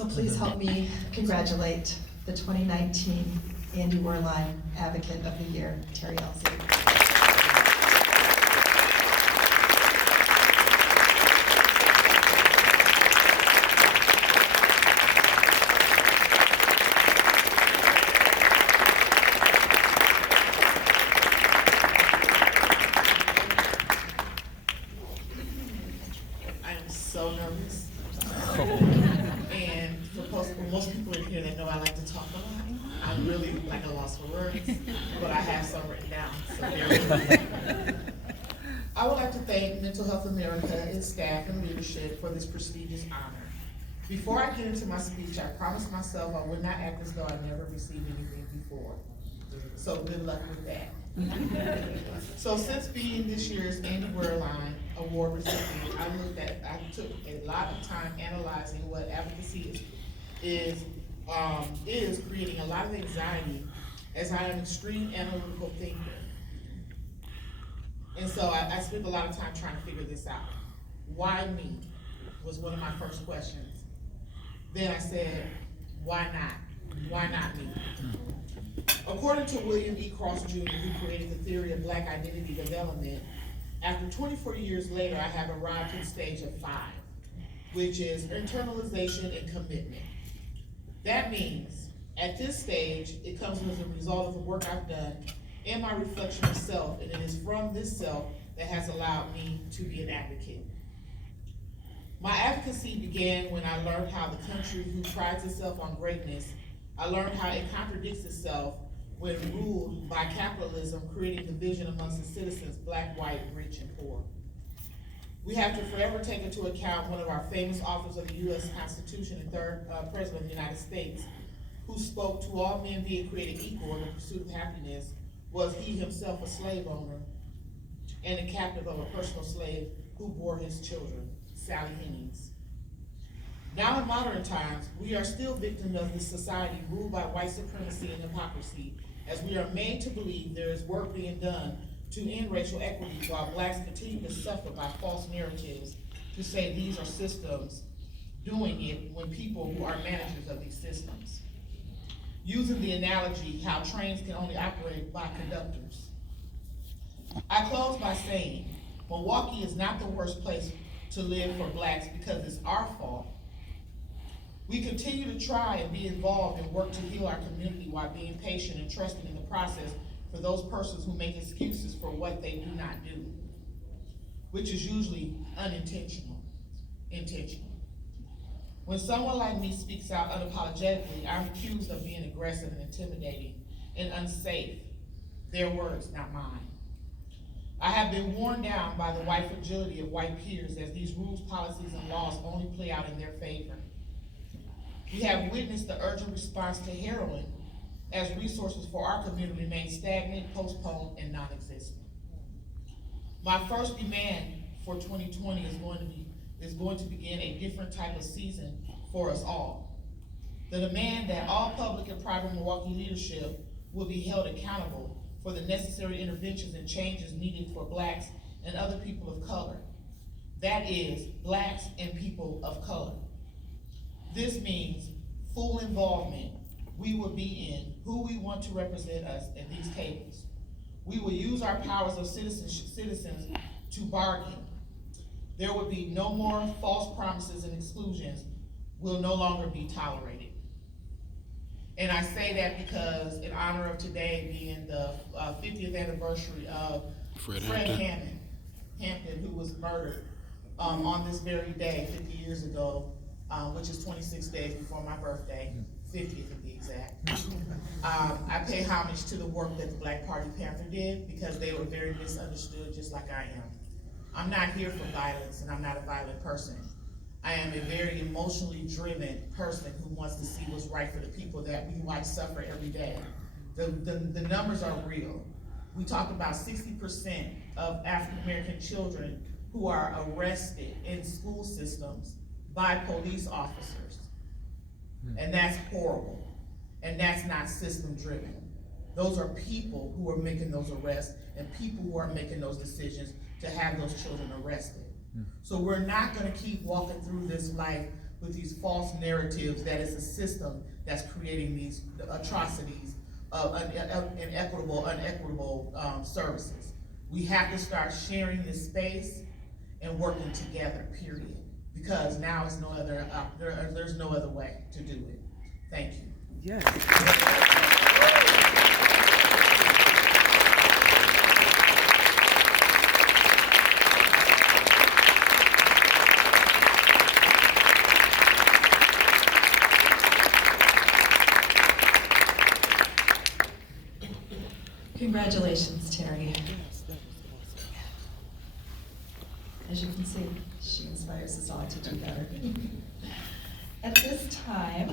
So please help me congratulate the 2019 Andy Werlein Advocate of the Year, Terri Elsie. So nervous. And for most people in here that know I like to talk a lot, I'm really like a loss for words, but I have some written down, so bear with me. I would like to thank Mental Health America, its staff and leadership for this prestigious honor. Before I get into my speech, I promised myself I would not act as though I never received anything before. So good luck with that. So since being this year's Andy Werlein Award recipient, I took a lot of time analyzing what advocacy is creating a lot of anxiety, as I am an extreme analytical thinker. And so I spent a lot of time trying to figure this out. Why me was one of my first questions. Then I said, why not? Why not me? According to William E. Cross Jr., who created the theory of Black identity development, after 24 years later, I have arrived to the stage of 5, which is internalization and commitment. That means, at this stage, it comes as a result of the work I've done and my reflection of self, and it is from this self that has allowed me to be an advocate. My advocacy began when I learned how the country who prides itself on greatness, I learned how it contradicts itself when ruled by capitalism, creating division amongst its citizens, Black, white, rich, and poor. We have to forever take into account one of our famous authors of the U.S. Constitution and third President of the United States, who spoke to all men being created equal in the pursuit of happiness, was he himself a slave owner and a captive of a personal slave who bore his children, Sally Hemings. Now in modern times, we are still victims of this society ruled by white supremacy and hypocrisy, as we are made to believe there is work being done to end racial equity while Blacks continue to suffer by false narratives to say these are systems doing it when people who are managers of these systems. Using the analogy how trains can only operate by conductors. I close by saying, Milwaukee is not the worst place to live for Blacks because it's our fault. We continue to try and be involved and work to heal our community while being patient and trusting in the process for those persons who make excuses for what they do not do, which is usually unintentional, intentional. When someone like me speaks out unapologetically, I'm accused of being aggressive and intimidating and unsafe. Their words, not mine. I have been worn down by the white fragility of white peers as these rules, policies, and laws only play out in their favor. We have witnessed the urgent response to heroin as resources for our community remain stagnant, postponed, and non-existent. My first demand for 2020 is going to begin a different type of season for us all. The demand that all public and private Milwaukee leadership will be held accountable for the necessary interventions and changes needed for Blacks and other people of color. That is, Blacks and people of color. This means full involvement. We will be in who we want to represent us at these tables. We will use our powers of citizens to bargain. There will be no more false promises and exclusions will no longer be tolerated. And I say that because in honor of today being the 50th anniversary of Fred Hampton, who was murdered on this very day 50 years ago, which is 26 days before my birthday, 50th to be exact. I pay homage to the work that the Black Party Panther did because they were very misunderstood, just like I am. I'm not here for violence, and I'm not a violent person. I am a very emotionally driven person who wants to see what's right for the people that we watch suffer every day. The numbers are real. We talk about 60% of African American children who are arrested in school systems by police officers. And that's horrible. And that's not system driven. Those are people who are making those arrests and people who are making those decisions to have those children arrested. So we're not gonna keep walking through this life with these false narratives that it's a system that's creating these atrocities of unequitable services. We have to start sharing this space and working together, period. Because now it's no other, there's no other way to do it. Thank you. Yes. Congratulations, Terri. As you can see, she inspires us all to do better. At this time,